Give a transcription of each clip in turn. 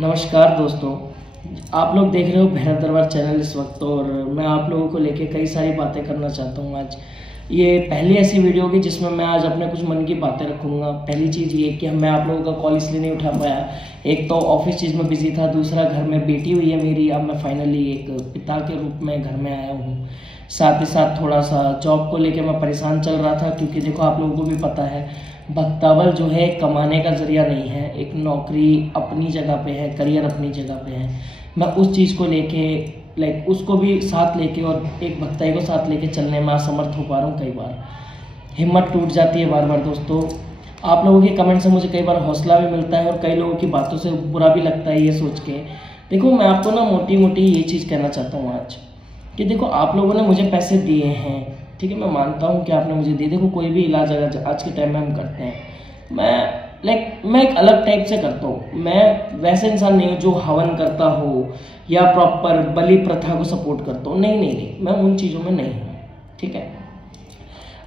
नमस्कार दोस्तों, आप लोग देख रहे हो भैरव दरबार चैनल इस वक्त। और मैं आप लोगों को लेके कई सारी बातें करना चाहता हूँ। आज ये पहली ऐसी वीडियो होगी जिसमें मैं आज अपने कुछ मन की बातें रखूँगा। पहली चीज़ ये कि मैं आप लोगों का कॉल इसलिए नहीं उठा पाया, एक तो ऑफिस चीज़ में बिजी था, दूसरा घर में बेटी हुई है मेरी। अब मैं फाइनली एक पिता के रूप में घर में आया हूँ। साथ ही साथ थोड़ा सा जॉब को लेके मैं परेशान चल रहा था, क्योंकि देखो आप लोगों को भी पता है भक्तावल जो है कमाने का जरिया नहीं है। एक नौकरी अपनी जगह पे है, करियर अपनी जगह पे है। मैं उस चीज़ को लेके उसको भी साथ लेके और एक भक्ताई को साथ लेके चलने में असमर्थ हो पा रहा हूँ। कई बार हिम्मत टूट जाती है बार बार दोस्तों। आप लोगों के कमेंट से मुझे कई बार हौसला भी मिलता है और कई लोगों की बातों से बुरा भी लगता है ये सोच के। देखो मैं आपको ना मोटी मोटी ये चीज़ कहना चाहता हूँ आज कि देखो आप लोगों ने मुझे पैसे दिए हैं, ठीक है, मैं मानता हूँ कि आपने मुझे दिए। देखो कोई भी इलाज अगर आज के टाइम में हम करते हैं, मैं एक अलग टाइप से करता हूँ। मैं वैसे इंसान नहीं हूँ जो हवन करता हो या प्रॉपर बलि प्रथा को सपोर्ट करता हूँ। नहीं, मैं उन चीज़ों में नहीं हूँ, ठीक है।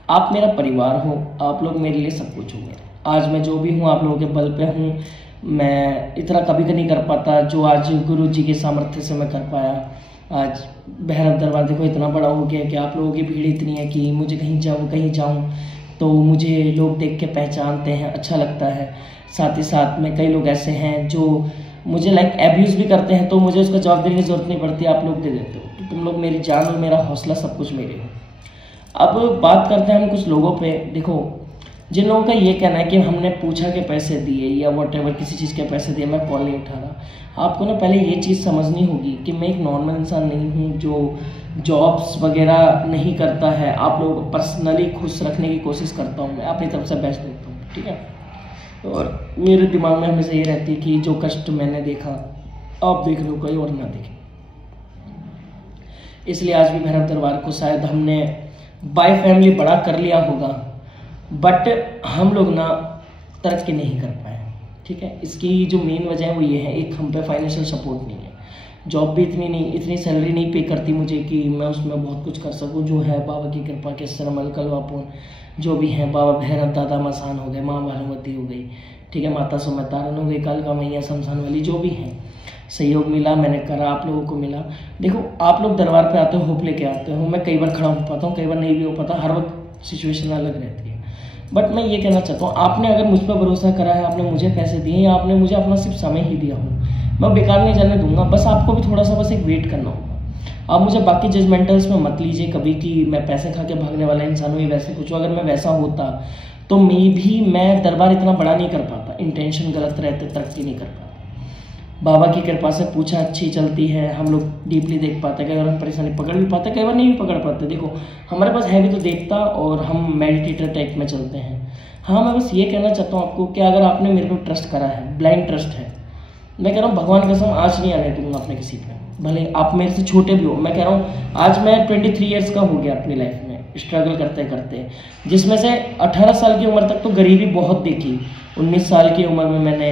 आप मेरा परिवार हो, आप लोग मेरे लिए सब कुछ हो। आज मैं जो भी हूँ आप लोगों के बल पे हूँ। मैं इतना कभी नहीं कर पाता जो आज गुरु जी के सामर्थ्य से मैं कर पाया। आज भैरव दरबार देखो इतना बड़ा हो गया कि आप लोगों की भीड़ इतनी है कि मुझे कहीं जाऊँ तो मुझे लोग देख के पहचानते हैं, अच्छा लगता है। साथ ही साथ में कई लोग ऐसे हैं जो मुझे एब्यूज़ भी करते हैं, तो मुझे उसका जवाब देने की जरूरत नहीं पड़ती, आप लोग दे देते हो। तो तुम लोग मेरी जान और मेरा हौसला सब कुछ मेरे हो। अब बात करते हैं हम कुछ लोगों पे। देखो जिन लोगों का ये कहना है कि हमने पूछा के पैसे दिए या वॉटेवर किसी चीज़ के पैसे दिए, मैं कॉल नहीं उठा रहा। आपको ना पहले ये चीज़ समझनी होगी कि मैं एक नॉर्मल इंसान नहीं हूँ जो जॉब्स वगैरह नहीं करता है। आप लोगों को पर्सनली खुश रखने की कोशिश करता हूँ, मैं अपनी तरफ से बेस्ट देता हूँ, ठीक है। और मेरे दिमाग में हमेशा ये रहती है कि जो कष्ट मैंने देखा आप देख रहे हो कोई और ना देखे। इसलिए आज भी भैरव दरबार को शायद हमने बाय फैमिली बड़ा कर लिया होगा, बट हम लोग ना तरक्की नहीं कर पाए, ठीक है। इसकी जो मेन वजह है वो ये है, एक हम पे फाइनेंशियल सपोर्ट नहीं है। जॉब भी इतनी सैलरी नहीं पे करती मुझे कि मैं उसमें बहुत कुछ कर सकूं। जो है बाबा की कृपा के सरमल कलवापुन जो भी है, बाबा भैरव दादा मसान हो गए, माँ भानुमती हो गई, ठीक है, माता सुमत तारण हो गई, कालका मैया शमशान वाली, जो भी है सहयोग मिला, मैंने करा, आप लोगों को मिला। देखो आप लोग दरबार पे आते हो, होप लेके आते हो। मैं कई बार खड़ा हो पाता हूँ, कई बार नहीं भी हो पाता, हर वक्त सिचुएशन अलग रहती है। बट मैं ये कहना चाहता हूँ, आपने अगर मुझ पर भरोसा करा है, आपने मुझे पैसे दिए या आपने मुझे अपना सिर्फ समय ही दिया हो, मैं बेकार नहीं जाने दूंगा। बस आपको भी थोड़ा सा बस एक वेट करना होगा। आप मुझे बाकी जजमेंटल्स में मत लीजिए कभी कि मैं पैसे खा के भागने वाला इंसान हूँ, वैसे कुछ। अगर मैं वैसा होता तो मैं दरबार इतना बड़ा नहीं कर पाता। इंटेंशन गलत रहते, तरक्की नहीं कर पाता। बाबा की कृपा से पूछा अच्छी चलती है, हम लोग डीपली देख पाते हैं। कई बार हम परेशानी पकड़ भी पाते, कई बार नहीं भी पकड़ पाते। देखो हमारे पास है भी तो देखता, और हम मेडिटेटर टाइप में चलते हैं। हाँ मैं बस ये कहना चाहता हूँ आपको कि अगर आपने मेरे को ट्रस्ट करा है, ब्लाइंड ट्रस्ट है, मैं कह रहा हूँ भगवान कसम आज नहीं आने दूंगा अपने किसी पे, भले आप मेरे से छोटे भी हो। मैं कह रहा हूँ आज मैं 23 ईयर्स का हो गया अपनी लाइफ में स्ट्रगल करते करते, जिसमें से 18 साल की उम्र तक तो गरीबी बहुत देखी। 19 साल की उम्र में मैंने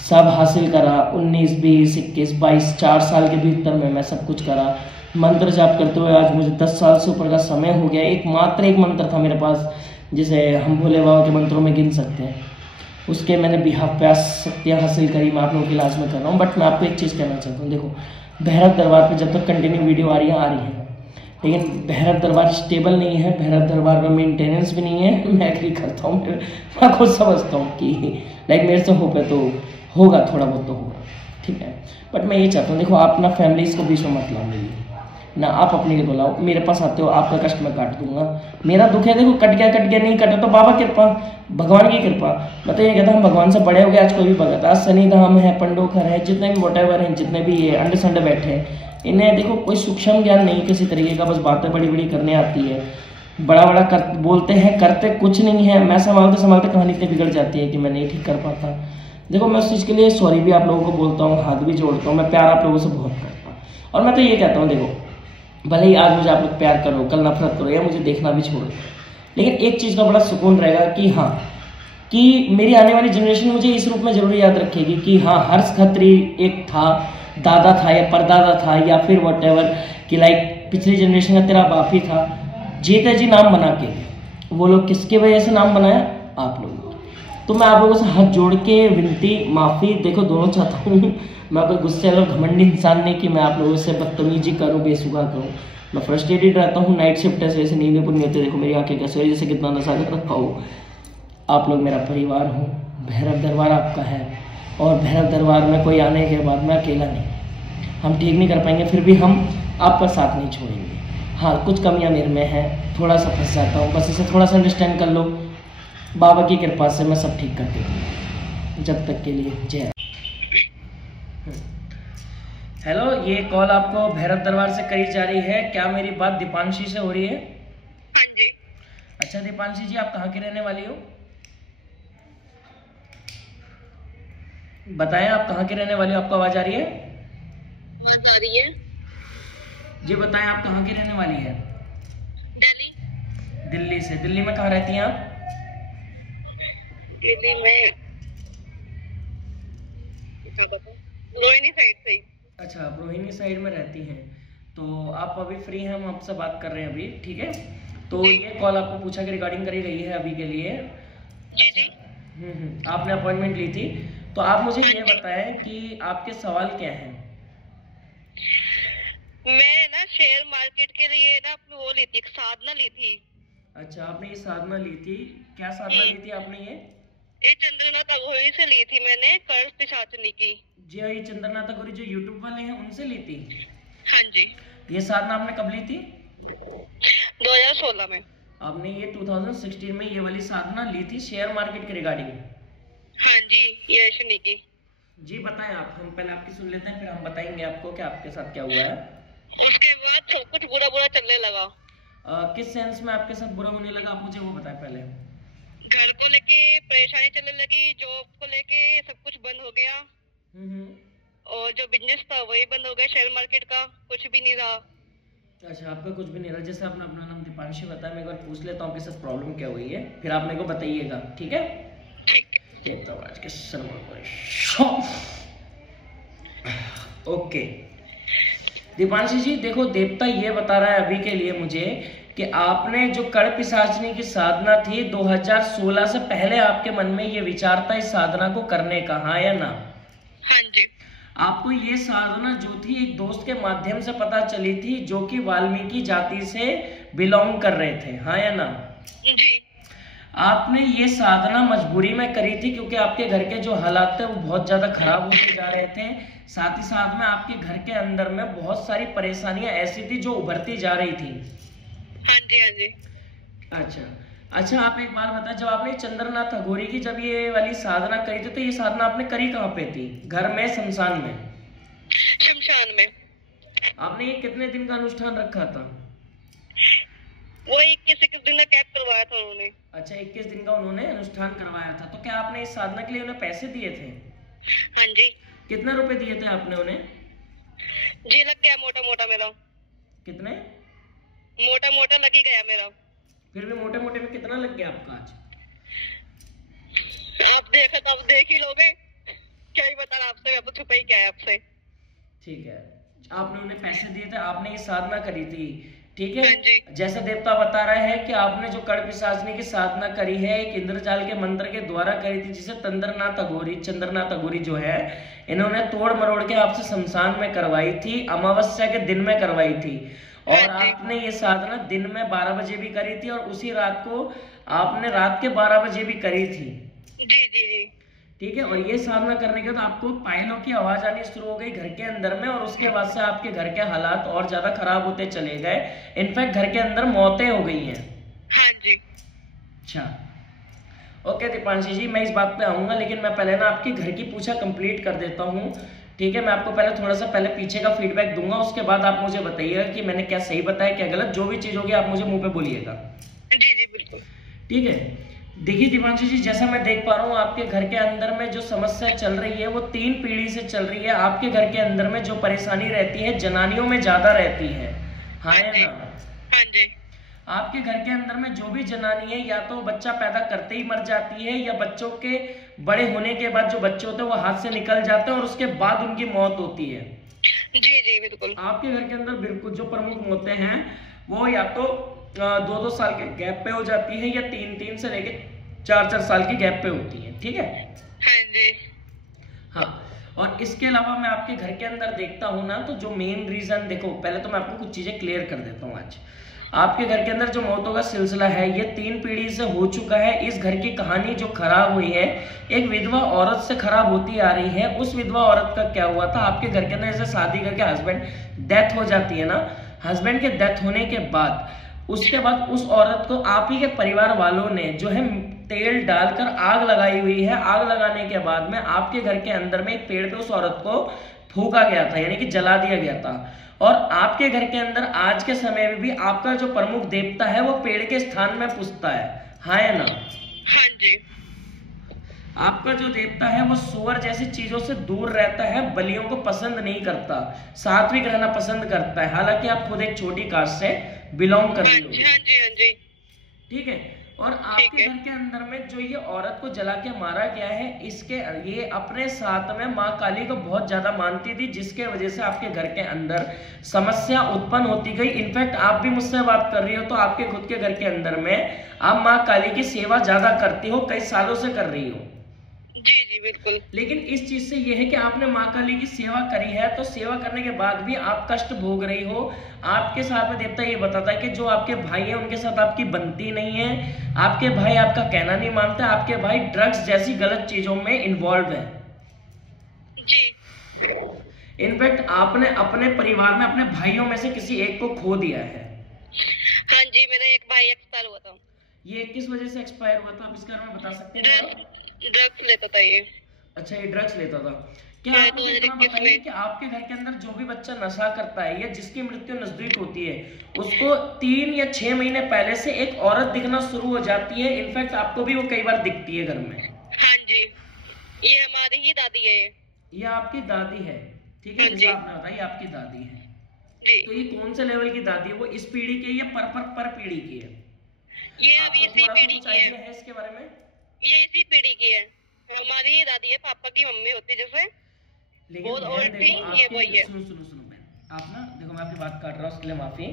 सब हासिल करा। 19, 20, 21, 22 4 साल के भीतर में मैं सब कुछ करा। मंत्र जाप करते हुए आज मुझे 10 साल से ऊपर का समय हो गया। एक मंत्र था मेरे पास जिसे हम भोले बाबा के मंत्रों में गिन सकते हैं, उसके मैंने बिहाफ पे शक्तियाँ हासिल करी। मैं आप लोगों के इलाज में कर रहा हूँ। बट मैं आपको एक चीज़ कहना चाहता हूँ, देखो भैरव दरबार पे जब तक कंटिन्यू वीडियो आ रही है, लेकिन भैरव दरबार स्टेबल नहीं है। भैरव दरबार में मेंटेनेंस भी नहीं है। मैं एग्री करता हूँ, मैं खुद समझता हूँ कि मेरे से हो पे तो होगा, थोड़ा बहुत तो होगा, ठीक है। बट मैं ये चाहता हूँ, देखो आप ना फैमिलीज को बीच में मत लाओ ना, आप अपने लिए बुलाओ। मेरे पास आते हो, आपका कष्ट मैं काट दूंगा। मेरा दुख है, देखो कट गया नहीं कटा तो बाबा कृपा, भगवान की कृपा। मैं तो ये कहता हूँ हम भगवान से बड़े हो गए। आज कोई भी भगत, आज शनि धाम है, पंडोखर है, जितने भी वॉटेवर हैं, जितने भी ये अंडे संडे बैठे हैं, इन्हें देखो कोई सूक्ष्म ज्ञान नहीं किसी तरीके का, बस बातें बड़ी बड़ी करने आती है। बड़ा बोलते हैं, करते कुछ नहीं है। मैं संभालते संभालते कहानी इतनी बिगड़ जाती है कि मैं नहीं ठीक कर पाता। देखो मैं उस चीज़ के लिए सॉरी भी आप लोगों को बोलता हूँ, हाथ भी जोड़ता हूँ। मैं प्यार आप लोगों से बहुत करता हूँ। और मैं तो ये कहता हूँ, देखो भले ही आज मुझे आप लोग प्यार करो, कल नफरत करो, या मुझे देखना भी छोड़ो, लेकिन एक चीज़ का बड़ा सुकून रहेगा कि हाँ, कि मेरी आने वाली जनरेशन मुझे इस रूप में जरूर याद रखेगी कि हाँ हर्ष खत्री एक था, दादा था या परदादा था या फिर वॉटेवर कि पिछली जनरेशन का तेरा बाप ही था। जीते जी नाम बना के, वो लोग किसके वजह से नाम बनाया? आप लोग। तो मैं आप लोगों से हाथ जोड़ के विनती माफ़ी देखो दोनों चाहता हूँ। मैं कोई गुस्से और घमंडी इंसान नहीं कि मैं आप लोगों से बदतमीजी करूँ, बेसुगा करूँ। मैं फ्रस्ट्रेटेड रहता हूँ, नाइट शिफ्ट है, वजह से नींद पूरी नहीं होती। देखो मेरी आंखें कैसे हो, जैसे कितना नशा कर रखा हो। आप लोग मेरा परिवार हो, भैरव दरबार आपका है, और भैरव दरबार में कोई आने के बाद मैं अकेला नहीं। हम ठीक नहीं कर पाएंगे, फिर भी हम आपका साथ नहीं छोड़ेंगे। हाँ, कुछ कमियां मेरे में हैं, थोड़ा सा फंस जाता हूँ, बस इसे थोड़ा सा अंडरस्टैंड कर लो। बाबा की कृपा से मैं सब ठीक कर दूँगा। जब तक के लिए जय। हेलो, ये कॉल आपको भैरव दरबार से करी जा रही है। क्या मेरी बात दीपांशी से हो रही है? हाँ जी। अच्छा दीपांशी जी, आप कहाँ की रहने वाली हो? बताएं, आप कहाँ के रहने वाले हो? आपको आवाज आ रही है? आवाज आ रही है जी बताएं, आप कहाँ की रहने वाली है? दिल्ली। दिल्ली से। दिल्ली में कहाँ रहती हैं आप? दिल्ली में रोहिणी साइड से। अच्छा, आप रोहिणी साइड में रहती हैं। तो आप अभी फ्री हैं, हम आपसे बात कर रहे हैं अभी, ठीक है? तो ये कॉल आपको पूछा कि रिगार्डिंग करी गई है अभी के लिए। जी जी। आपने अपॉइंटमेंट ली थी, तो आप मुझे ये बताएं कि आपके सवाल क्या हैं? मैं ना शेयर मार्केट के लिए ना वो ली थी, एक साधना ली थी। अच्छा, आपने ये साधना ली थी। क्या साधना ली थी आपने? ये चंद्रनाथ अघोरी से ली थी मैंने, कर्ज पिशाचनी की। जी, ये चंद्रनाथ अघोरी जो यूट्यूब वाले हैं उनसे ली थी? हाँ जी। ये साधना आपने कब ली थी? 2016 में। आपने ये 2016 में ये वाली साधना ली थी शेयर मार्केट के रिगार्डिंग? हाँ जी, यशनी की। जी बताएं आप, हम पहले आपकी सुन लेते हैं, फिर हम बताएंगे आपको कि आपके साथ क्या हुआ है। उसके बाद सब कुछ बुरा बुरा चलने लगा। किस सेंस में आपके साथ बुरा होने लगा, आप मुझे वो बताएं पहले। घर को लेके परेशानी चलने लगी, जॉब को लेके सब कुछ बंद हो गया। और जो बिजनेस था वही बंद हो गया, शेयर मार्केट का कुछ भी नहीं रहा। अच्छा, आपका कुछ भी नहीं रहा। जैसे आपने अपना नाम दीपांशी बताया, मैं एक बार पूछ लेता हूँ आपके साथ प्रॉब्लम क्या हुई है, फिर आप मेरे को बताइएगा, ठीक है? ओके दीपांशी जी, देखो देवता ये बता रहा है अभी के लिए मुझे कि आपने जो कड़ पिशाचनी की साधना थी 2016 से पहले आपके मन में ये विचार था इस साधना को करने का, हाँ या ना? हाँ जी। आपको ये साधना जो थी एक दोस्त के माध्यम से पता चली थी, जो कि वाल्मीकि जाति से बिलोंग कर रहे थे, हाँ या ना? जी। आपने ये साधना मजबूरी में करी थी क्योंकि आपके घर के जो हालात थे वो बहुत ज्यादा खराब होते जा रहे थे। साथ ही साथ में आपके घर के अंदर में बहुत सारी परेशानियां ऐसी थी जो उभरती जा रही थी। हाँ जी, हाँ जी। अच्छा, आप एक बात बताएं, जब आपने चंद्रनाथ अघोरी की जब ये वाली साधना करी थी तो ये साधना आपने करी कहाँ पे थी? घर में, शमशान में? शमशान में। आपने ये कितने दिन का अनुष्ठान रखा था? वो 21 दिन का कैप करवाया था उन्होंने। अच्छा, 21 दिन का उन्होंने अनुष्ठान करवाया था। तो क्या आपने इस साधना के लिए उन्हें पैसे दिए थे? हाँ जी। कितने रुपए दिए थे आपने उन्हें? जी लग गया मोटा मोटा मेरा। कितने? मोटा मोटा लग ही गया मेरा। फिर भी मोटे मोटे में कितना लग गया आपका आज? आप देखो तो आप देख ही लोगे, क्या ही बता रहा आपसे, मैं छुपा ही क्या है आपसे। ठीक है, आपने उन्हें पैसे दिए थे, आपने ये साधना करी थी, ठीक है? हाँ जैसे देवता बता रहे हैं कि आपने जो कड़ पिशाचनी की साधना करी है एक इंद्रजाल के मंत्र के द्वारा करी थी, जिसे चंद्रनाथ अघोरी जो है इन्होंने तोड़ मरोड़ के आपसे शमशान में करवाई थी, अमावस्या के दिन में करवाई थी। और आपने ये साधना दिन में 12 बजे भी करी थी और उसी रात को आपने रात के 12 बजे भी करी थी। जी जी जी। ठीक है, और ये साधना करने के बाद आपको पायलों की आवाज आनी शुरू हो गई घर के अंदर में, और उसके बाद से आपके घर के हालात और ज्यादा खराब होते चले गए। इनफैक्ट घर के अंदर मौतें हो गई हैं। हाँ जी। अच्छा, ओके दीपांशी जी, मैं इस बात पे आऊंगा, लेकिन मैं पहले ना आपकी घर की पूछा कंप्लीट कर देता हूँ, ठीक है? मैं आपको पहले थोड़ा सा पहले पीछे का फीडबैक दूंगा, उसके बाद आप मुझे बताइएगा कि मैंने क्या सही बताया क्या गलत। जो भी चीज होगी आप मुझे मुंह पे बोलिएगा, जी जी बिल्कुल। ठीक है? देखिए दीपांशी जी, जैसा मैं देख पा रहा हूँ आपके घर के अंदर में जो समस्या चल रही है वो 3 पीढ़ी से चल रही है। आपके घर के अंदर में जो परेशानी रहती है जनानियों में ज्यादा रहती है, हाँ या ना? हाँ जी। आपके घर के अंदर में जो भी जनानी है या तो बच्चा पैदा करते ही मर जाती है, या बच्चों के बड़े होने के बाद जो बच्चे होते हैं वो हाथ से निकल जाते हैं और उसके बाद उनकी मौत होती है। जी जी बिल्कुल। आपके घर के अंदर बिल्कुल जो प्रमुख मौतें हैं वो या तो 2-2 साल के गैप पे हो जाती है, या 3-3 से लेके 4-4 साल की गैप पे होती है, ठीक है। हाँ जी। हाँ, और इसके अलावा मैं आपके घर के अंदर देखता हूँ ना, तो जो मेन रीजन, देखो पहले तो मैं आपको कुछ चीजें क्लियर कर देता हूँ। आज आपके घर के अंदर जो मौतों का सिलसिला है ये 3 पीढ़ी से हो चुका है। इस घर की कहानी जो खराब हुई है एक विधवा औरत से खराब होती आ रही है। उस विधवा औरत का क्या हुआ था, आपके घर के अंदर जैसे शादी करके हस्बैंड डेथ हो जाती है ना, हस्बैंड के डेथ होने के बाद उसके बाद उस औरत को आप ही के परिवार वालों ने जो है तेल डालकर आग लगाई हुई है। आग लगाने के बाद में आपके घर के अंदर में एक पेड़ पे उस औरत को फूंका गया था, यानी कि जला दिया गया था। और आपके घर के अंदर आज के समय में भी आपका जो प्रमुख देवता है वो पेड़ के स्थान में पूजता है, हाँ या ना? हाँ जी। आपका जो देवता है वो सूअर जैसी चीजों से दूर रहता है, बलियों को पसंद नहीं करता, सात्विक रहना पसंद करता है। हालांकि आप खुद एक छोटी कास्ट से बिलोंग कर रही हो, ठीक है। और आपके घर के अंदर में जो ये औरत को जला के मारा गया है, इसके ये अपने साथ में माँ काली को बहुत ज्यादा मानती थी, जिसके वजह से आपके घर के अंदर समस्या उत्पन्न होती गई। इनफैक्ट आप भी मुझसे बात कर रही हो तो आपके खुद के घर के अंदर में आप माँ काली की सेवा ज्यादा करती हो, कई सालों से कर रही हो। जी जी बिल्कुल। लेकिन इस चीज से यह है कि आपने माँ काली की सेवा करी है, तो सेवा करने के बाद भी आप कष्ट भोग रही हो। आपके साथ में देवता ये बताता है कि जो आपके भाई है उनके साथ आपकी बनती नहीं है, आपके भाई आपका कहना नहीं मानते, आपके भाई ड्रग्स जैसी गलत चीजों में इन्वॉल्व है। इनफैक्ट आपने अपने परिवार में अपने भाइयों में से किसी एक को खो दिया है। हाँ जी, मेरा एक भाई एक्सपायर हुआ था। ये किस वजह से एक्सपायर हुआ था, आप इसके बारे में बता सकते हैं? ड्रग्स लेता था ये। अच्छा, ये ड्रग्स लेता था। क्या आप मुझे इतना बताइए कि आपके घर के अंदर जो भी बच्चा नशा करता है या जिसकी मृत्यु नजदीक होती है उसको 3 या 6 महीने पहले से एक औरत दिखना शुरू हो जाती है। इनफैक्ट आपको भी वो कई बार दिखती है घर में। हाँ जी, ये हमारी ही दादी है। ये आपकी दादी है, ठीक है, जैसा आपने बताया आपकी दादी है जी। तो ये कौन से लेवल की दादी है, वो इस पीढ़ी की या पर पीढ़ी की है? ये अभी इसी पीढ़ी की है इसके बारे में? ये इसी पीढ़ी की है, हमारी ही दादी है, पापा की मम्मी होती है जैसे। लेकिन सुनो आप ना, देखो मैं आपकी बात काट रहा हूँ उसके लिए माफी।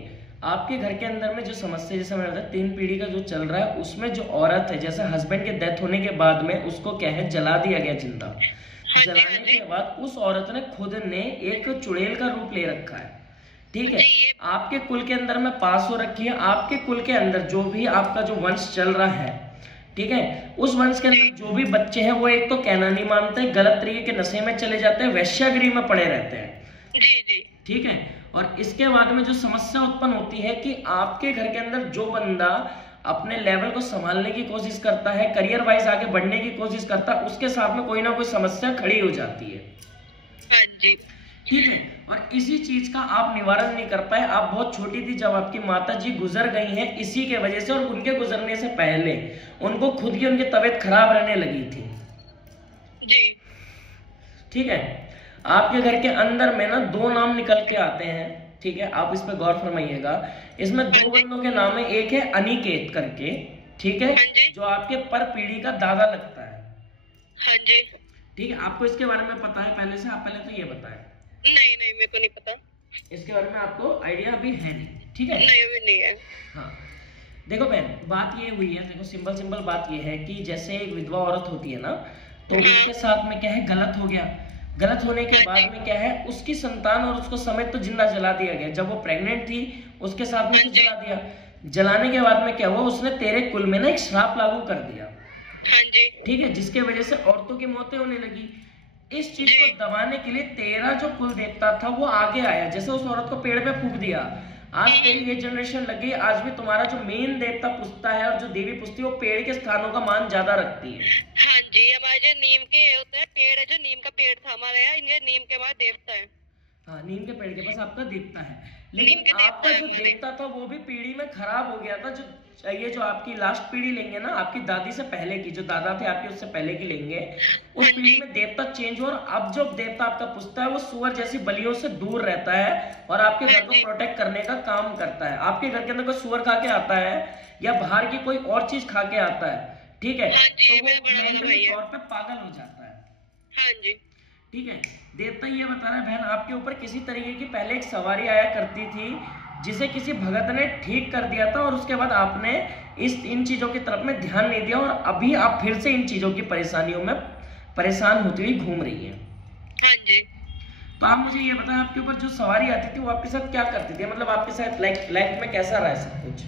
आपके घर के अंदर में जो समस्या, जैसे मैंने बताया 3 पीढ़ी का जो चल रहा है, उसमें जो औरत है जैसे हस्बैंड के डेथ होने के बाद में उसको क्या है जला दिया गया जिंदा। जलाने के बाद उस औरत ने खुद ने एक चुड़ैल का रूप ले रखा है, ठीक है। आपके कुल के अंदर में पास हो रखी है। आपके कुल के अंदर जो भी आपका जो वंश चल रहा है, ठीक है, उस वंश के अंदर जो भी बच्चे हैं वो एक तो कहना नहीं मानते, गलत तरीके के नशे में चले जाते हैं, वैश्यागिरी में पड़े रहते हैं, ठीक है। और इसके बाद में जो समस्या उत्पन्न होती है कि आपके घर के अंदर जो बंदा अपने लेवल को संभालने की कोशिश करता है, करियर वाइज आगे बढ़ने की कोशिश करता है, उसके साथ में कोई ना कोई समस्या खड़ी हो जाती है, ठीक है। और इसी चीज का आप निवारण नहीं कर पाए। आप बहुत छोटी थी जब आपकी माता जी गुजर गई हैं इसी के वजह से, और उनके गुजरने से पहले उनको खुद की उनकी तबीयत खराब रहने लगी थी जी, ठीक है। आपके घर के अंदर में ना 2 नाम निकल के आते हैं, ठीक है, आप इस पे गौर फरमाइएगा। इसमें 2 बंदों के नाम है, एक है अनिकेत करके, ठीक है, जो आपके पर पीढ़ी का दादा लगता है। हाँ जी, ठीक है। आपको इसके बारे में पता है पहले से? आप पहले तो ये बताएं। नहीं मेरे को नहीं पता इसके बारे में, आपको आइडिया भी है नहीं, ठीक है? नहीं है। हाँ, देखो बहन, बात ये हुई है, देखो सिंपल बात ये है कि जैसे एक विधवा औरत होती है ना, तो उसके साथ में क्या है गलत हो गया। गलत होने के बाद में क्या है उसकी संतान और उसको समेत तो जिंदा जला दिया गया। जब वो प्रेग्नेंट थी उसके साथ में उसे जला दिया। जलाने के बाद में क्या हुआ, उसने तेरे कुल में ना एक श्राप लागू कर दिया, ठीक है, जिसके वजह से औरतों की मौतें होने लगी। इस चीज को दबाने के लिए तेरा जो कुल देवता था वो आगे आया, जैसे उस औरत को पेड़ पे फूंक दिया। आज तेरी ये जनरेशन लगी, आज भी तुम्हारा जो मेन देवता पूजता है और जो देवी पूजती है वो पेड़ के स्थानों का मान ज्यादा रखती है। हाँ जी, हमारे जो नीम के होते हैं पेड़ है, जो नीम का पेड़ था हमारे यहाँ, इनके नीम के हमारे देवता है। हाँ, नीम के पेड़ के पास आपका देवता है। लेकिन आपका जो देवता था वो भी पीढ़ी में खराब हो गया था। जो ये जो आपकी लास्ट पीढ़ी लेंगे ना, आपकी दादी से पहले की, जो दादा थे आपके उससे पहले की लेंगे, उस पीढ़ी में देवता चेंज हो, और अब जो देवता आपका पूजता है वो सुअर जैसी बलियों से दूर रहता है और आपके घर को प्रोटेक्ट करने का काम करता है। आपके घर के अंदर कोई सुअर खा के आता है या बाहर की कोई और चीज खा के आता है, ठीक है, तो वो मेंटली तौर पे पागल हो जाता है। हाँ जी, ठीक है। देवता ये बता रहा है बहन, आपके ऊपर किसी तरीके की पहले एक सवारी आया करती थी जिसे किसी भगत ने ठीक कर दिया था और उसके बाद आपने इन चीजों की तरफ में ध्यान नहीं दिया और अभी आप फिर से इन चीजों की परेशानियों में परेशान होती हुई घूम रही है। हाँ जी। तो आप मुझे ये बताएं, आपके ऊपर जो सवारी आती थी वो आपके साथ क्या करती थी, मतलब आपके साथ लाइफ में कैसा रहा है सब कुछ?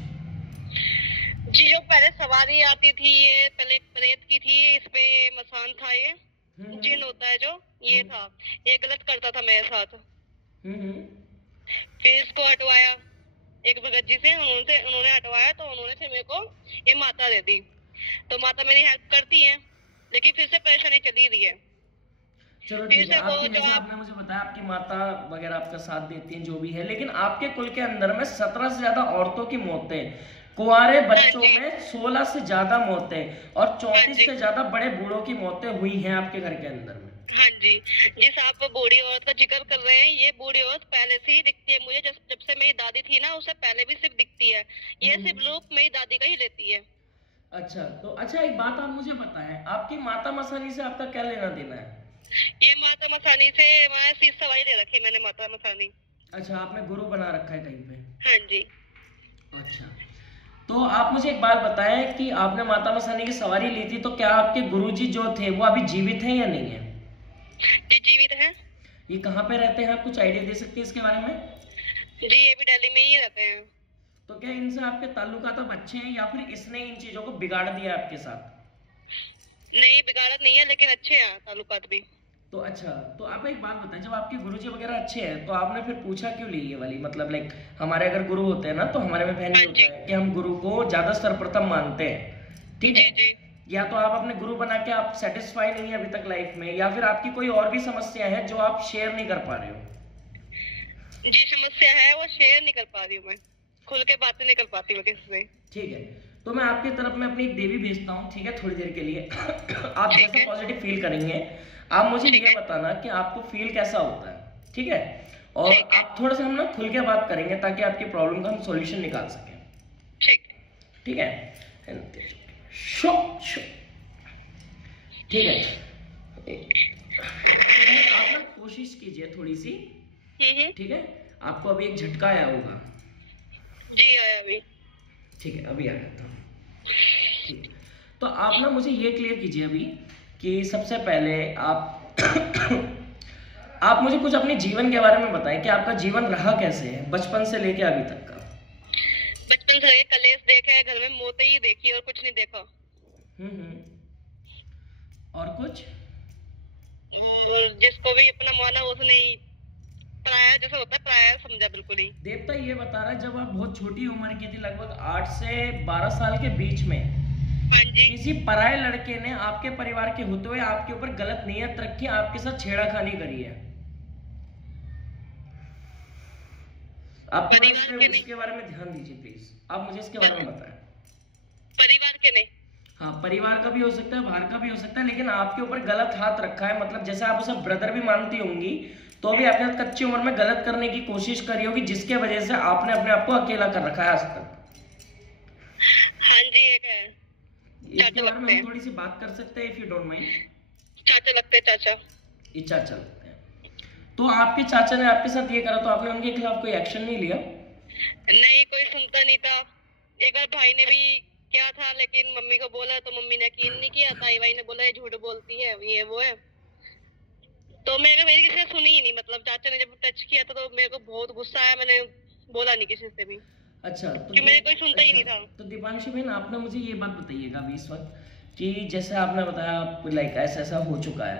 जी, जो पहले सवारी आती थी ये पहले प्रेत की थी, इस पे ये मसान था, ये जिन होता है जो, ये था, ये गलत करता था मेरे साथ। फिर इसको हटवाया एक भगत जी से, उन्होंने हटवाया तो उन्होंने फिर मेरे को ये माता दे दी। तो माता मेरी हेल्प करती है, लेकिन फिर से परेशानी चली रही है। चलो ठीक है, आपने मुझे बताया आपकी माता वगैरह आपका साथ देती हैं जो भी है, लेकिन आपके कुल के अंदर में 17 से ज्यादा औरतों की मौतें, कुंवारे बच्चों में 16 से ज्यादा मौतें और 34 से ज्यादा बड़े बूढ़ों की मौतें हुई हैं आपके घर के अंदर में। हाँ जी, जिस आप बूढ़ी औरत का जिक्र कर रहे हैं, ये बूढ़ी औरत पहले से ही दिखती है मुझे, जब से मेरी दादी थी ना, उससे पहले भी सिर्फ दिखती है। ये सिर्फ रूप मेरी दादी का ही लेती है। अच्छा, तो अच्छा एक बात आप मुझे बताएं, आपकी माता मसानी से आपका क्या लेना देना है? ये माता मसानी से हमारे सीट सवारी ले रखी है मैंने, माता मसानी। अच्छा, आपने गुरु बना रखा है कहीं पे? हाँ जी। अच्छा, तो आप मुझे एक बात बताएं कि आपने माता मसानी की सवारी ली थी, तो क्या आपके गुरुजी जो थे वो अभी जीवित हैं या नहीं है? जी जीवित हैं। ये कहाँ पे रहते हैं, आप कुछ आइडिया दे सकते हैं इसके बारे में? जी, ये भी दिल्ली में ही रहते हैं। तो क्या इनसे आपके ताल्लुकात अब अच्छे हैं या फिर इसने इन चीजों को बिगाड़ दिया आपके साथ? नहीं, बिगाड़त नहीं है, लेकिन अच्छे हैं ताल्लुकात भी। तो अच्छा, तो आप एक बात बताएं, जब आपके गुरुजी वगैरह अच्छे हैं तो आपने फिर पूछा क्यों ली ये वाली, मतलब लाइक हमारे अगर गुरु होते हैं ना तो हमारे में बहन होता है कि हम गुरु को ज्यादा सर्वप्रथम मानते हैं, ठीक है? या तो आप अपने गुरु बना के आप सेटिस्फाई नहीं है अभी तक लाइफ में, या फिर आपकी कोई और भी समस्या है जो आप शेयर नहीं कर पा रहे हो? जी, समस्या है, वो शेयर नहीं कर पा रही हूँ मैं, खुल के बातें नहीं कर पाती मैं किसी से। ठीक है, तो मैं आपकी तरफ में अपनी एक देवी भेजता हूँ, ठीक है, थोड़ी देर के लिए। आप जैसे पॉजिटिव फील करेंगे आप मुझे ये बताना कि आपको फील कैसा होता है, ठीक है? और आप थोड़ा सा हम ना खुल के बात करेंगे ताकि आपकी प्रॉब्लम का हम सॉल्यूशन निकाल सकें, ठीक है? ठीक है, आप ना कोशिश कीजिए थोड़ी सी, ठीक है? आपको अभी एक झटका आया होगा। जी आया अभी। ठीक है, अभी आ गया था। ठीक, तो आप ना मुझे ये क्लियर कीजिए अभी कि सबसे पहले आप आप मुझे कुछ अपने जीवन के बारे में बताएं कि आपका जीवन रहा कैसे है बचपन से लेके अभी तक का? बचपन से लेके कलेश देखा है, घर में मौतें ही देखी और कुछ नहीं देखा। और कुछ? जिसको भी अपना माना उसने ही पराया, जैसे होता है पराया समझा बिल्कुल ही। देवता ये बता रहा है जब आप बहुत छोटी उम्र की थी, लगभग 8 से 12 साल के बीच में, किसी पराये लड़के ने आपके परिवार के होते हुए आपके ऊपर गलत नीयत रखी, आपके साथ छेड़खानी करी है। आप इसके बारे में ध्यान दीजिए प्लीज, आप मुझे इसके बारे में बताएं। परिवार के नहीं? हाँ, परिवार का भी हो सकता है, बाहर का भी हो सकता है, लेकिन आपके ऊपर गलत हाथ रखा है, मतलब जैसे आप उसे ब्रदर भी मानती होंगी तो भी आपने कच्ची उम्र में गलत करने की कोशिश करी होगी, जिसके वजह से आपने अपने आप को अकेला कर रखा है आज तक। हाँ जी, एक है। इसके बारे में हम थोड़ी सी बात कर सकते हैं, इफ यू डोंट माइंड? चाचा लगते हैं, चाचा। ये चाचा लगते हैं। तो आपके चाचा ने आपके साथ ये करा तो आपने उनके खिलाफ कोई एक्शन नहीं लिया? नहीं, कोई सुनता नहीं था। एक बार भाई ने भी क्या था, लेकिन मम्मी को बोला तो मम्मी ने यकीन नहीं किया, ताई भाई ने बोला ये झूठ बोलती है, ये वो है, तो मेरी किसी ने सुनी ही नहीं। मतलब चाचा ने जब टच किया था तो मेरे को बहुत गुस्सा आया, मैंने बोला नहीं किसी से भी। अच्छा, तो मेरे कोई सुनता ही नहीं था। तो दीपांशी बहन, आपने मुझे ये बात बताइएगा अभी इस वक्त कि जैसे आपने बताया आप लाइक ऐसा हो चुका है,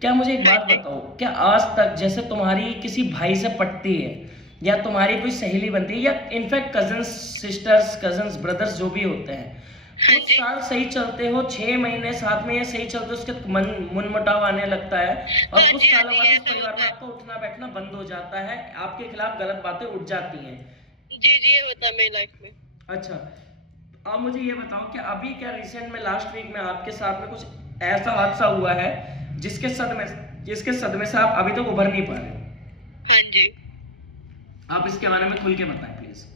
क्या मुझे एक बात बताओ, क्या आज तक जैसे तुम्हारी किसी भाई से पटती है या तुम्हारी कोई सहेली बनती है या in fact cousins sisters, cousins brothers जो भी होते हैं, कुछ साल सही चलते हो, 6 महीने 7 महीने सही चलते, उसके मनमुटाव आने लगता है और कुछ सालों बाद इस परिवार में आपका उठना बैठना बंद हो जाता है, आपके खिलाफ गलत बातें उठ जाती हैं? जी, ये होता है मेरी लाइफ में। अच्छा, आप मुझे ये बताओ कि अभी क्या रिसेंट में लास्ट वीक में आपके साथ में कुछ ऐसा हादसा हुआ है जिसके सदमे से आप अभी तक उभर नहीं पा रहे हो? हाँ जी। आप इसके बारे में खुल के बताएं प्लीज।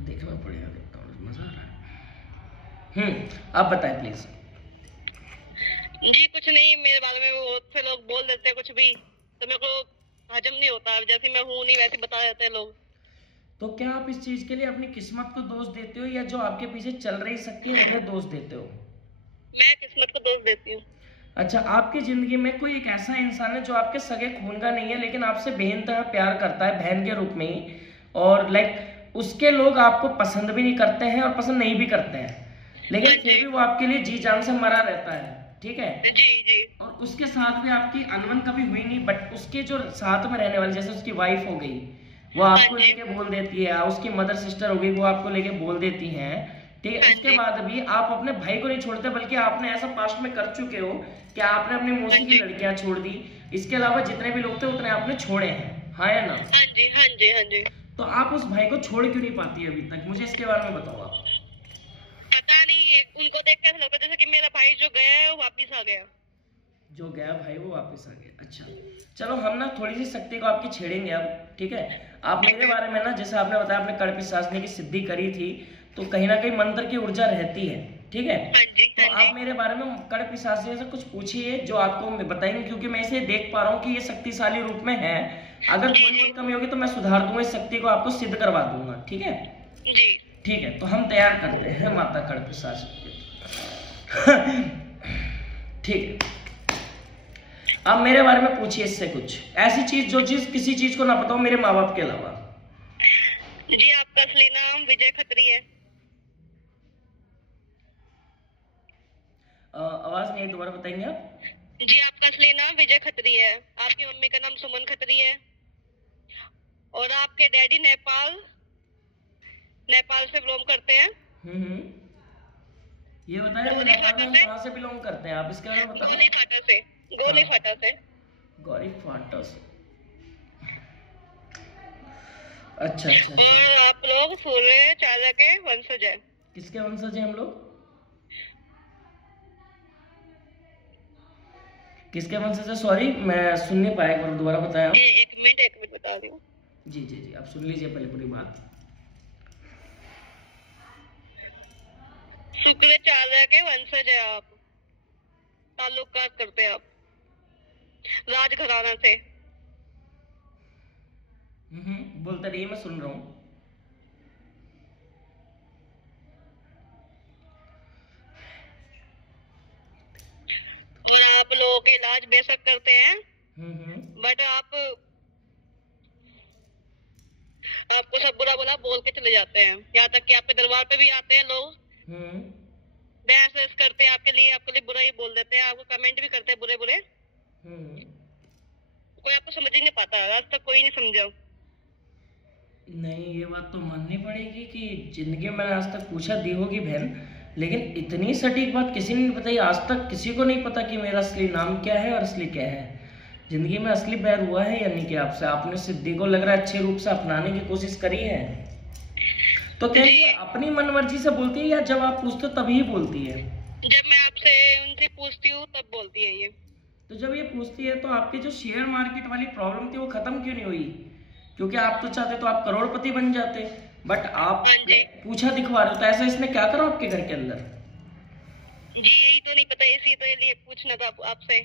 देखना पड़ेगा, मजा आ रहा है। आप बताएं प्लीज। जी कुछ नहीं, मेरे बारे में बहुत से लोग बोल देते हैं कुछ भी, तो मेरे को हजम नहीं होता, जैसे मैं हूँ नहीं वैसे बता देते हैं लोग। तो क्या आप इस चीज के लिए अपनी किस्मत को दोष देते हो या जो आपके पीछे चल रही शक्ति है उन्हें दोष देते हो? मैं किस्मत को दोष देती हूँ। अच्छा, आपकी जिंदगी में कोई एक ऐसा इंसान है जो आपके सगे खून का नहीं है लेकिन आपसे बेइंतहा प्यार करता है बहन के रूप में ही, और लाइक उसके लोग आपको पसंद भी नहीं करते हैं और पसंद नहीं भी करते हैं, लेकिन फिर भी वो आपके लिए जी जान से मरा रहता है, ठीक है? जी जी। और उसके साथ में आपकी अनबन कभी हुई नहीं, बट उसके जो साथ में रहने वाले, जैसे उसकी वाइफ हो गई, वो आपको लेके बोल देती है, उसकी मदर सिस्टर हो गई वो आपको लेके बोल देती हैं, ठीक है? उसके बाद भी आप अपने भाई को नहीं छोड़ते, बल्कि आपने ऐसा पास्ट में कर चुके हो कि आपने अपनी मौसी की लड़कियां छोड़ दी, इसके अलावा जितने भी लोग थे उतने आपने छोड़े हैं, हाँ या ना? हाँ जी हाँ जी हाँ जी। तो आप उस भाई को छोड़ क्यों नहीं पाती अभी तक, मुझे इसके बारे में बताओ आप। पता नहीं, उनको देख के ऐसा लगता है जैसे कि मेरा भाई जो गया है वो वापिस आ गया। जो गया भाई वो वापस आ गया, अच्छा। चलो हम ना थोड़ी सी शक्ति को आपकी छेड़ेंगे अब, ठीक है? आप मेरे बारे में ना, जैसे आपने बताया आपने कड़पिशाचनी की सिद्धि करी थी, तो कहीं ना कहीं मंत्र की ऊर्जा रहती है, ठीक है? तो आप मेरे बारे में कड़पिशाचनी से कुछ पूछिए जो आपको मैं बताएंगे, क्योंकि मैं इसे देख पा रहा हूँ कि ये शक्तिशाली रूप में है। अगर थोड़ी बहुत कमी होगी तो मैं सुधार दूंगा, इस शक्ति को आपको सिद्ध करवा दूंगा, ठीक है? ठीक है, तो हम तैयार करते हैं माता कड़पिशाचनी। ठीक है, अब मेरे बारे में पूछिए इससे कुछ ऐसी चीज जो चीज किसी चीज को ना पता हो मेरे माँ बाप के अलावा। जी, आपका असली नाम विजय खत्री है। आवाज नहीं, दोबारा बताएंगे आप? जी, आपका असली नाम विजय खत्री है। आपकी मम्मी का नाम सुमन खत्री है और आपके डैडी नेपाल से बिलोंग करते हैं। ये बताइए वो नेपाल में कहाँ से बिलोंग करते हैं आप, इसके बारे में बताओ। गोलीफाटा से। गोलीफाटा से, अच्छा अच्छा अच्छा। और आप लोग सूर्य चालक के वंशज है। किसके वंशज हैं हम लोग? किसके वंशज है? सॉरी मैं सुन नहीं पाया, एक बार दोबारा बताया। एक मिनट बता रही हूँ। जी जी जी, आप सुन लीजिए पहले पूरी बात। शुक्र चालक के वंशज है आप, ताल्लुकात करते हैं आप राजघराना से। बोलते रहिए, मैं सुन रहा हूँ। और आप लोगों के इलाज बेशक करते हैं, बट आपको सब बुरा बुरा बोल के चले जाते हैं। यहाँ तक कि आपके दरबार पे भी आते हैं लोग, बहस करते हैं आपके लिए बुरा ही बोल देते हैं, आपको कमेंट भी करते हैं बुरे बुरे। कोई आपको समझ ही नहीं पाता, आज तक कोई नहीं समझा। नहीं, ये बात तो माननी पड़ेगी कि जिंदगी में मैंने आज तक पूछा दी होगी बहन, लेकिन इतनी सटीक बात किसी ने नहीं बताई आज तक। किसी को नहीं पता कि मेरा असली नाम क्या है और असली क्या है। जिंदगी में असली बैर हुआ है यानी कि आपसे, आपने सिद्धि को लग रहा है अच्छे रूप से अपनाने की कोशिश करी है। तो क्या ये अपनी मनमर्जी से बोलती है या जब आप पूछते हो तभी बोलती है? जब मैं आपसे उनसे पूछती हूँ तब बोलती है ये। तो जब ये पूछती है तो आपकी जो शेयर मार्केट वाली प्रॉब्लम थी वो खत्म क्यों नहीं हुई? क्योंकि आप तो चाहते तो आप करोड़पति बन जाते, बट आप पूछा दिखवा रहे हो, तो ऐसा इसने क्या करा आपके घर के अंदर? जी यही तो नहीं पता, इसी तो लिए पूछना था आपसे।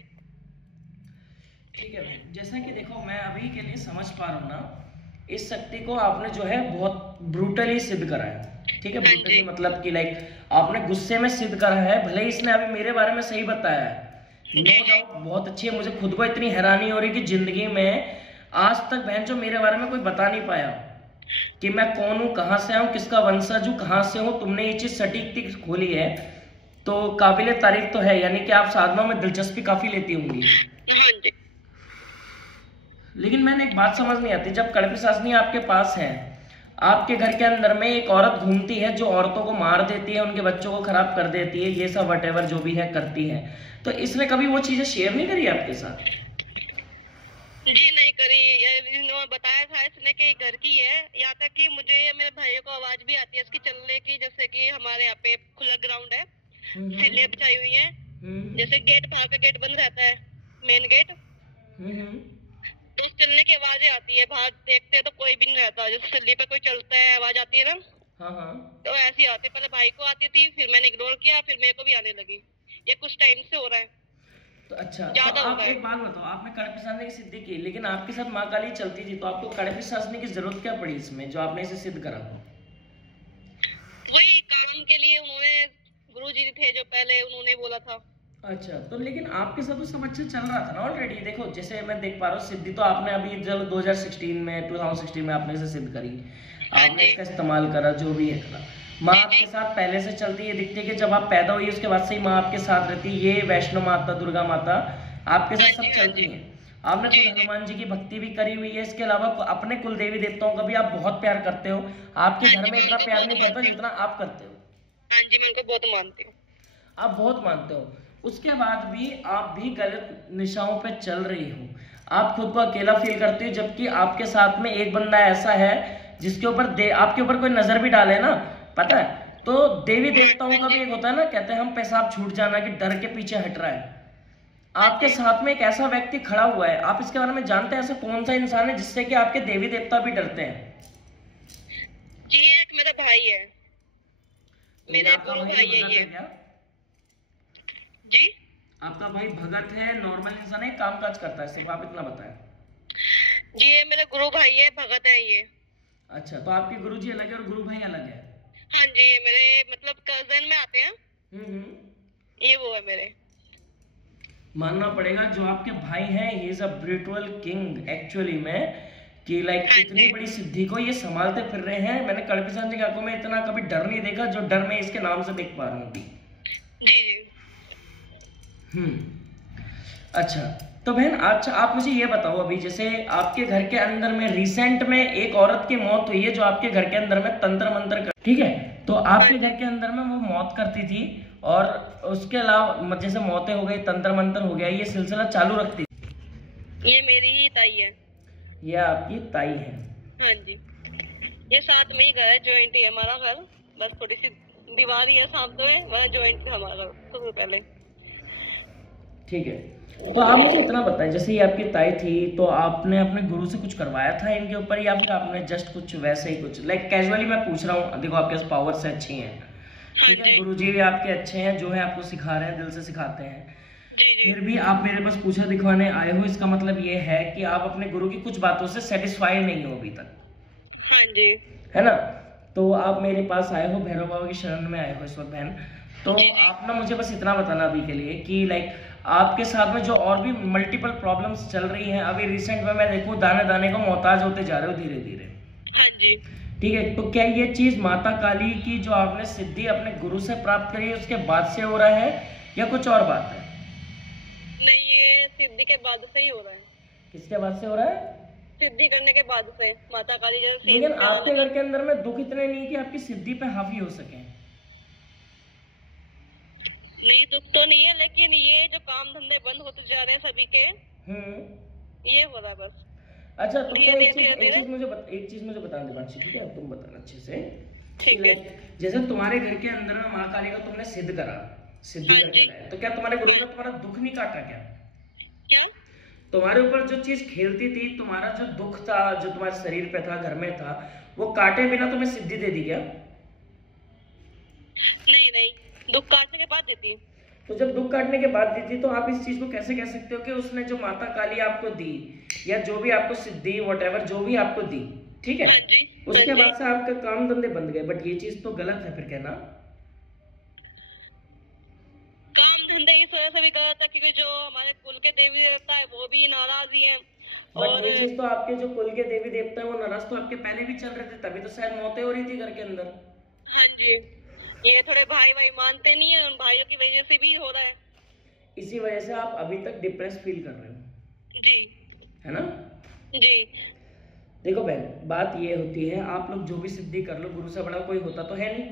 ठीक है, जैसा कि देखो मैं अभी के लिए समझ पा रहा हूँ ना, इस शक्ति को आपने जो है बहुत ब्रूटली सिद्ध करा है, ठीक है? ब्रूटली मतलब कि लाइक आपने गुस्से में सिद्ध करा है। भले ही इसने अभी मेरे बारे में सही बताया है, नो डाउट बहुत अच्छी है। मुझे खुद को इतनी हैरानी हो रही कि जिंदगी में आज तक बहन जो मेरे बारे में कोई बता नहीं पाया कि मैं कौन हूँ, कहाँ से आऊँ, किसका वंशज हूँ, कहाँ से हूँ। तुमने ये चीज सटीक खोली है तो काबिले तारीफ तो है, यानी कि आप साधना में दिलचस्पी काफी लेती होंगी। लेकिन मैंने एक बात समझ नहीं आती, जब कड़पिशाचनी आपके पास है, आपके घर के अंदर में एक औरत घूमती है जो औरतों को मार देती है, उनके बच्चों को खराब कर देती है, ये सब वटेवर जो भी है करती है, तो इसने कभी वो चीजें शेयर नहीं करी आपके साथ? जी नहीं करी, इन्होंने बताया था इसने कि घर की है। यहाँ तक कि मुझे मेरे भाइयों को आवाज भी आती है इसकी चलने की, जैसे कि हमारे यहाँ पे खुला ग्राउंड है, सीढ़ियां बिछाई हुई है, जैसे गेट बाहर का गेट बंद रहता है, मेन गेट, तो उस चलने की आवाजें आती है। बाहर देखते हैं तो कोई भी नहीं रहता, जैसे सिल्ली पे कोई चलता है आवाज आती है ना, तो ऐसी आती है। पहले भाई को आती थी, फिर मैंने इग्नोर किया, फिर मेरे को भी आने लगी। ये कुछ टाइम से हो रहा है। तो अच्छा, तो ज्यादा आप होता है। एक बात बताओ, आपने कड़पी साधने की सिद्धि की, लेकिन आपके साथ माँ काली चलती थी, तो आपको कड़पी साधने की जरूरत क्या पड़ी इसमें, जो आपने इसे सिद्ध करा? वही काम के लिए उन्होंने, गुरुजी थे जो पहले, उन्होंने बोला था। अच्छा, तो लेकिन आपके साथ तो सब अच्छा चल रहा था ना ऑलरेडी। देखो जैसे मैं देख पा रहा हूँ, सिद्धि तो आपने अभी चलो 2016 में 2016 में आपने इसे सिद्ध करी, हाँ आपने जी। इसका इस्तेमाल करा, जो भी है करा। माँ जी आपके जी। साथ पहले से चलती है, दिखती है कि जब आप पैदा हुई उसके बाद से ही माँ आपके साथ रहती है। ये वैष्णो माता, दुर्गा माता आपके हाँ साथ जी। सब हाँ चलती जी। हैं। आपने जी खुद जी। हनुमान जी की भक्ति भी करी हुई है, इसके अलावा अपने कुल देवी देवताओं का भी आप बहुत प्यार करते हो। आपके हाँ घर जी, में मैं इतना उनको प्यार बहुत नहीं करता मानती हूँ। जितना आप करते हो। हाँ जी, मैं उनको बहुत मानती हूँ। आप बहुत मानते हो, उसके बाद भी आप भी गलत निशाओं पे चल रही हो। आप खुद को अकेला फील करती हो, जबकि आपके साथ में एक बंदा ऐसा है जिसके ऊपर आपके ऊपर कोई नजर भी डाले ना, पता है, तो देवी देवताओं का भी एक होता है ना, कहते हैं हम पेशाब छूट जाना, कि डर के पीछे हट रहा है। आपके साथ में एक ऐसा व्यक्ति खड़ा हुआ है, आप इसके बारे में जानते हैं ऐसा कौन सा इंसान है जिससे कि आपके देवी देवता भी डरते हैं? जी, एक मेरा भाई है, तो ये मेरे आपका गुरु भाई भाई भी है भगत ये। है क्या? जी। आपका भाई भगत है, नॉर्मल इंसान है, काम काज करता है, सिर्फ आप इतना बताएं। जी, ये मेरे गुरु भाई है, भगत है ये। अच्छा, तो आपके गुरुजी अलग है और गुरु भाई अलग है? हाँ जी, ये मेरे मतलब कजन में आते हैं, हम्म। ये वो है मेरे। मानना पड़ेगा जो आपके भाई हैं, he is a brutal king actually में, कि लाइक इतनी बड़ी सिद्धि को ये संभालते फिर रहे हैं। मैंने कड़पी साधने की आंखों में इतना कभी डर नहीं देखा जो डर मैं इसके नाम से देख पा रहा हूँ अभी। जी जी। अच्छा, तो बहन अच्छा आप मुझे ये बताओ, अभी जैसे आपके घर के अंदर में रिसेंट में एक औरत की मौत हुई है जो आपके घर के अंदर में तंत्र मंत्र कर, ठीक है, तो आपके घर के अंदर में वो मौत करती थी, और उसके अलावा जैसे मौतें हो गई, तंत्र मंत्र हो गया, ये सिलसिला चालू रखती थी? ये मेरी ही ताई है। ये आपकी ताई है? हाँ जी, ये साथ में ही घर है, ज्वाइंट ही है हमारा घर, बस थोड़ी सी दीवार ही है साथ में, वह ज्वाइंट था हमारा घर सबसे पहले। ठीक है, तो आप मुझे इतना बताएं, जैसे ये आपकी ताई थी, तो आपने अपने गुरु से कुछ करवाया था इनके ऊपर, या फिर आपने जस्ट कुछ वैसे ही कुछ लाइक कैजुअली मैं पूछ रहा हूँ? देखो आपके पास पावर्स अच्छी हैं, ठीक है, गुरुजी भी आपके अच्छे हैं, जो है आपको सिखा रहे हैं, दिल से सिखाते हैं, फिर भी आप मेरे पास पूछा दिखवाने आए हो, इसका मतलब ये है कि आप अपने गुरु की कुछ बातों से सेटिस्फाई नहीं हो अभी तक, हाँ जी। है ना? तो आप मेरे पास आए हो, भैरव बाबा की शरण में आए हो इस वक्त बहन। तो आप ना मुझे बस इतना बताना अभी के लिए कि लाइक आपके साथ में जो और भी मल्टीपल प्रॉब्लम्स चल रही हैं, अभी रिसेंट में मैं देखूं दाने दाने को मोहताज होते जा रहे हो धीरे धीरे, हाँ जी। ठीक है, तो क्या ये चीज माता काली की जो आपने सिद्धि अपने गुरु से प्राप्त करी है उसके बाद से हो रहा है, या कुछ और बात है? नहीं, ये सिद्धि के बाद से ही हो रहा है। किसके बाद से हो रहा है? सिद्धि करने के बाद से माता काली जैसे। लेकिन आपके घर के अंदर में दुख इतने नहीं कि आपकी सिद्धि पे हावी हो सके। नहीं, दुख तो नहीं है, लेकिन ये जो काम धंधे बंद होते जा रहे हैं सभी के, ये हो रहा है बस। अच्छा, तो क्या धीरे एक धीरे चीज मुझे बता दीपांशी, ठीक है, तुम बताना अच्छे से। ठीक है। जैसे तुम्हारे घर के अंदर में माँ काली का तुमने सिद्ध करा, सिद्धि करके लाया, तो क्या तुम्हारे गुरु ने तुम्हारा दुख नहीं काटा क्या? क्या? तुम्हारे ऊपर जो चीज खेलती थी, तुम्हारा जो दुख था, जो तुम्हारे शरीर पे था, घर में था, वो काटे बिना तुम्हें सिद्धि दे दी क्या? नहीं नहीं, दुख काटने के बाद देती है। तो जब दुख काटने के बाद दी थी, तो आप इस चीज को कैसे कह सकते हो कि उसने जो माता काली आपको दी, या जो भी आपको सिद्धि वॉटेवर जो भी आपको दी, ठीक है, उसके बाद से आपका काम धंधे बंद गए, बट ये चीज तो गलत है फिर कहना। काम धंधे इस वजह से भी गलत है क्योंकि जो हमारे कुल के देवी देवता है वो भी नाराज ही है। बट ये चीज तो आपके जो कुल के देवी देवता है वो नाराज तो आपके पहले भी चल रहे थे, तभी तो शायद मौतें हो रही थी घर के अंदर। हाँ जी, ये थोड़े भाई भाई मानते नहीं है, उन भाइयों की वजह से भी हो रहा है। इसी वजह से आप अभी तक डिप्रेस फील कर रहे हो, जी, है ना? जी। देखो बहन, बात ये होती है, आप लोग जो भी सिद्धि कर लो, गुरु से बड़ा कोई होता तो है नहीं,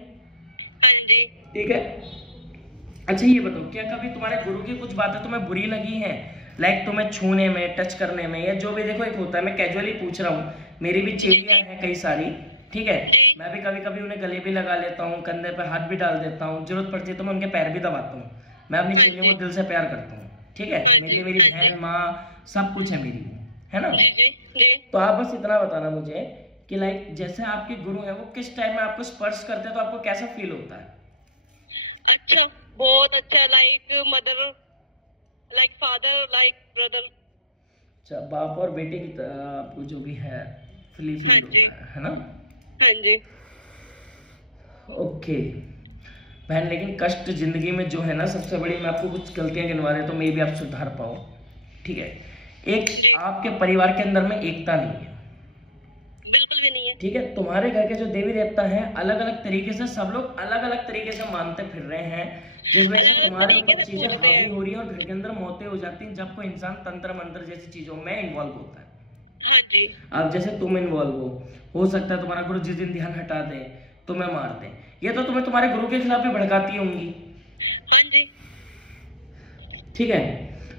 हाँ जी। ठीक है। अच्छा ये बताओ, क्या कभी तुम्हारे गुरु की कुछ बातें तुम्हें बुरी लगी हैं, लाइक तुम्हें छूने में, टच करने में, या जो भी? देखो एक होता है, मैं कैजुअली पूछ रहा हूँ, मेरी भी चेलियां हैं कई सारी, ठीक है, मैं भी कभी कभी उन्हें गले भी लगा लेता हूँ, कंधे पे हाथ भी डाल देता हूँ, जरूरत पड़ती है तो मैं उनके पैर भी दबाता हूँ। मैं अपनी चेलियों को दिल से प्यार करता हूँ, ठीक है, मेरी बहन माँ सब कुछ है मेरी, है ना? तो आप बस इतना बताना मुझे कि लाइक जैसे आपके गुरु है वो किस टाइम में आपको स्पर्श करते हैं तो आपको कैसा फील होता है? अच्छा, बहुत अच्छा, like mother like father like brother. अच्छा, बाप और बेटे की तरह आपको जो भी है फील होता है ना? हाँ जी। ओके बहन, लेकिन कष्ट जिंदगी में जो है ना, सबसे बड़ी, मैं आपको कुछ गलतियां गिनवा रहे तो मे भी आप सुधार पाओ, ठीक है? एक, आपके परिवार के अंदर में एकता नहीं है, बिल्कुल भी नहीं है। ठीक है? तुम्हारे घर के जो देवी देवता हैं अलग अलग तरीके से, सब लोग अलग अलग तरीके से मानते फिर रहे हैं, जिस वजह से तुम्हारे ऊपर चीजें हावी हो रही है और घर के अंदर मौतें हो जाती हैं जब कोई इंसान तंत्र मंत्र जैसी चीजों में इन्वॉल्व होता है। हाँ जी। अब जैसे तुम इन्वॉल्व हो सकता है तुम्हारा गुरु जिस दिन ध्यान हटा दे, तुम्हें मार दे, ये तो तुम्हें तुम्हारे गुरु के खिलाफ भी भड़काती होंगी। हाँ जी। ठीक है,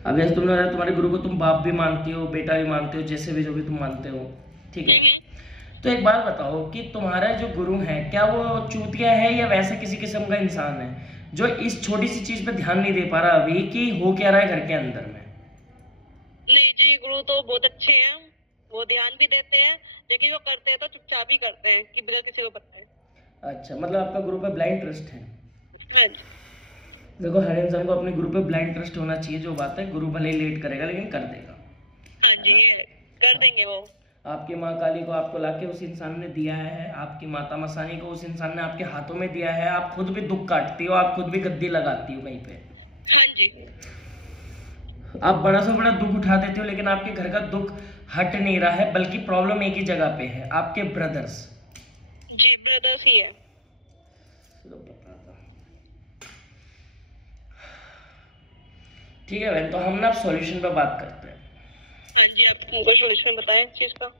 अब जैसे तुमने बताया तुम्हारे गुरु को तुम बाप भी मानती हो, बेटा भी मानते हो, जैसे भी जो भी तुम मानते हो, ठीक है? तो एक बात बताओ कि तुम्हारा जो गुरु है क्या वो चूतिया है या वैसे किसी किस्म का इंसान है जो इस छोटी सी चीज पे ध्यान नहीं दे पा रहा अभी कि हो क्या रहा है घर के अंदर में? नहीं जी, गुरु तो बहुत अच्छे हैं, वो ध्यान भी देते हैं, लेकिन वो करते हैं तो चुपचाप ही करते हैं कि बिना किसी को पता है। अच्छा, मतलब आपका गुरु पे ब्लाइंड ट्रस्ट है? हाँ जी। देखो, हर इंसान को अपने गुरु पे ब्लाइंड ट्रस्ट होना चाहिए। जो बात है, गुरु भले ही लेट करेगा लेकिन कर देगा। हाँ जी, कर देंगे वो। आपकी माँ काली को आपको लाके उस इंसान ने दिया है, आपकी माता मसानी को उस इंसान ने आपके हाथों में दिया है, आप खुद भी दुख काटती हो, आप खुद भी गद्दी लगाती हो कहीं पे। हाँ जी। आप बड़ा से बड़ा दुख उठा देते हो लेकिन आपके घर का दुख हट नहीं रहा है, बल्कि प्रॉब्लम एक ही जगह पे है, आपके ब्रदर्स। जी, ब्रदर्स ही है। ठीक है बहन, तो हम ना अब सॉल्यूशन पे बात करते हैं। हाँ जी, आप हमको सोल्यूशन बताएं इस चीज का।